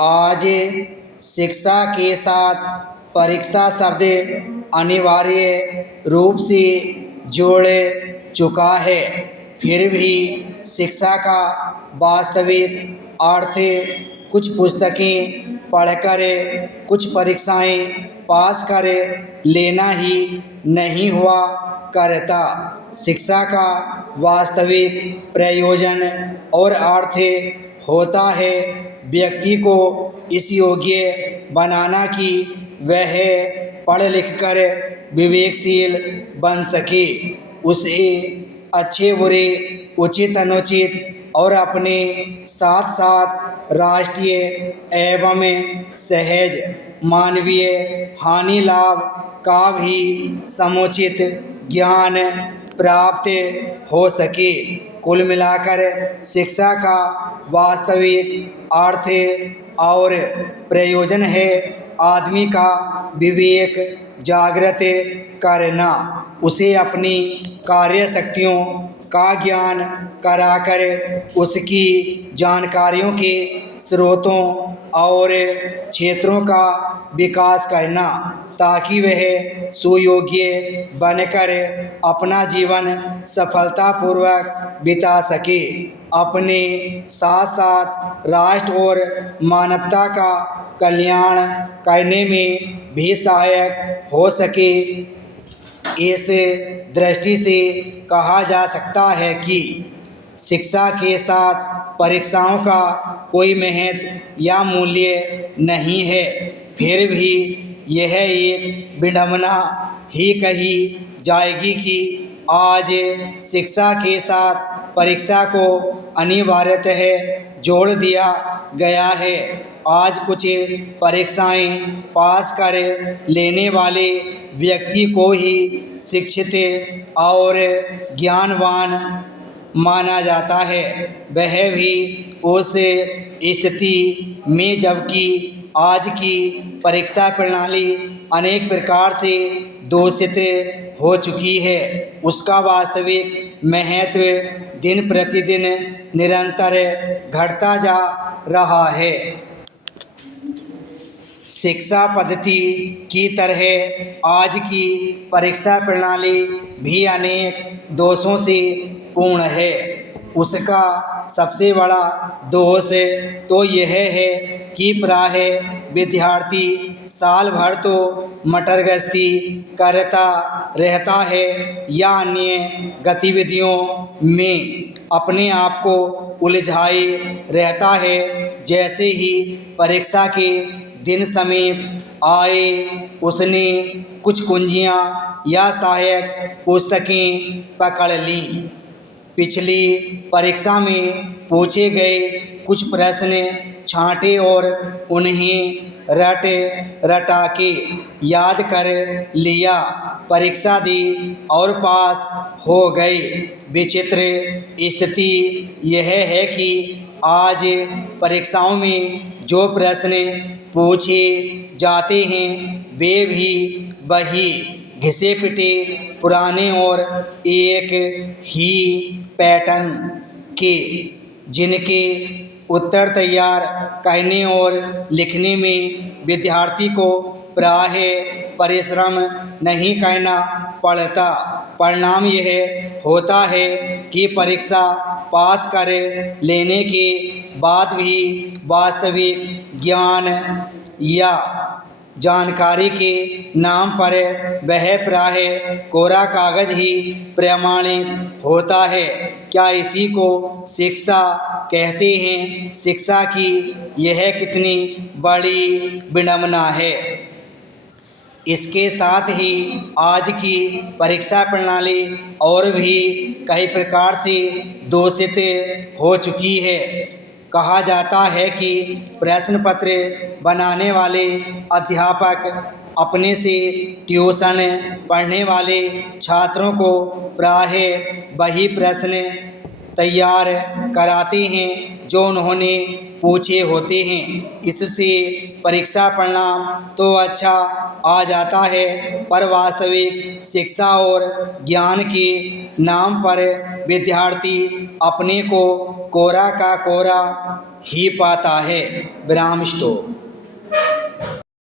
आज शिक्षा के साथ परीक्षा शब्द अनिवार्य रूप से जुड़ चुका है। फिर भी शिक्षा का वास्तविक अर्थ कुछ पुस्तकें पढ़कर, कुछ परीक्षाएं पास कर लेना ही नहीं हुआ करता। शिक्षा का वास्तविक प्रयोजन और अर्थ होता है व्यक्ति को इस योग्य बनाना कि वह पढ़ लिख कर विवेकशील बन सके, उसे अच्छे बुरे, उचित अनुचित और अपने साथ साथ राष्ट्रीय एवं सहज मानवीय हानि लाभ का भी समुचित ज्ञान प्राप्त हो सके। कुल मिलाकर शिक्षा का वास्तविक अर्थ और प्रयोजन है आदमी का विवेक जागृत करना, उसे अपनी कार्य शक्तियों का ज्ञान कराकर उसकी जानकारियों के स्रोतों और क्षेत्रों का विकास करना, ताकि वह सुयोग्य बनकर अपना जीवन सफलतापूर्वक बिता सके, अपने साथ साथ राष्ट्र और मानवता का कल्याण करने में भी सहायक हो सके। इस दृष्टि से कहा जा सकता है कि शिक्षा के साथ परीक्षाओं का कोई महत्व या मूल्य नहीं है। फिर भी यह एक विडंबना ही कही जाएगी कि आज शिक्षा के साथ परीक्षा को अनिवार्यतः जोड़ दिया गया है। आज कुछ परीक्षाएं पास कर लेने वाले व्यक्ति को ही शिक्षित और ज्ञानवान माना जाता है, वह भी उस स्थिति में जबकि आज की परीक्षा प्रणाली अनेक प्रकार से दूषित हो चुकी है। उसका वास्तविक महत्व दिन प्रतिदिन निरंतर घटता जा रहा है। शिक्षा पद्धति की तरह आज की परीक्षा प्रणाली भी अनेक दोषों से पूर्ण है। उसका सबसे बड़ा दोष तो यह है कि प्रायः विद्यार्थी साल भर तो मटरगश्ती करता रहता है या अन्य गतिविधियों में अपने आप को उलझाए रहता है। जैसे ही परीक्षा के दिन समीप आए उसने कुछ कुंजियाँ या सहायक पुस्तकें पकड़ लीं। पिछली परीक्षा में पूछे गए कुछ प्रश्न छांटे और उन्हें रट रटा के याद कर लिया, परीक्षा दी और पास हो गए। विचित्र स्थिति यह है कि आज परीक्षाओं में जो प्रश्न पूछे जाते हैं वे भी वही घिसे पिटे पुराने और एक ही पैटर्न के, जिनके उत्तर तैयार करने और लिखने में विद्यार्थी को प्रायः परिश्रम नहीं करना पड़ता। परिणाम यह होता है कि परीक्षा पास कर लेने के बाद भी वास्तविक ज्ञान या जानकारी के नाम पर वह प्रायः कोरा कागज ही प्रमाणित होता है। क्या इसी को शिक्षा कहते हैं? शिक्षा की यह कितनी बड़ी विडंबना है। इसके साथ ही आज की परीक्षा प्रणाली और भी कई प्रकार से दूषित हो चुकी है। कहा जाता है कि प्रश्न पत्र बनाने वाले अध्यापक अपने से ट्यूशन पढ़ने वाले छात्रों को प्रायः वही प्रश्न तैयार कराते हैं जो उन्होंने पूछे होते हैं। इससे परीक्षा परिणाम तो अच्छा आ जाता है, पर वास्तविक शिक्षा और ज्ञान के नाम पर विद्यार्थी अपने को कोरा का कोरा ही पाता है। विराम स्टॉप।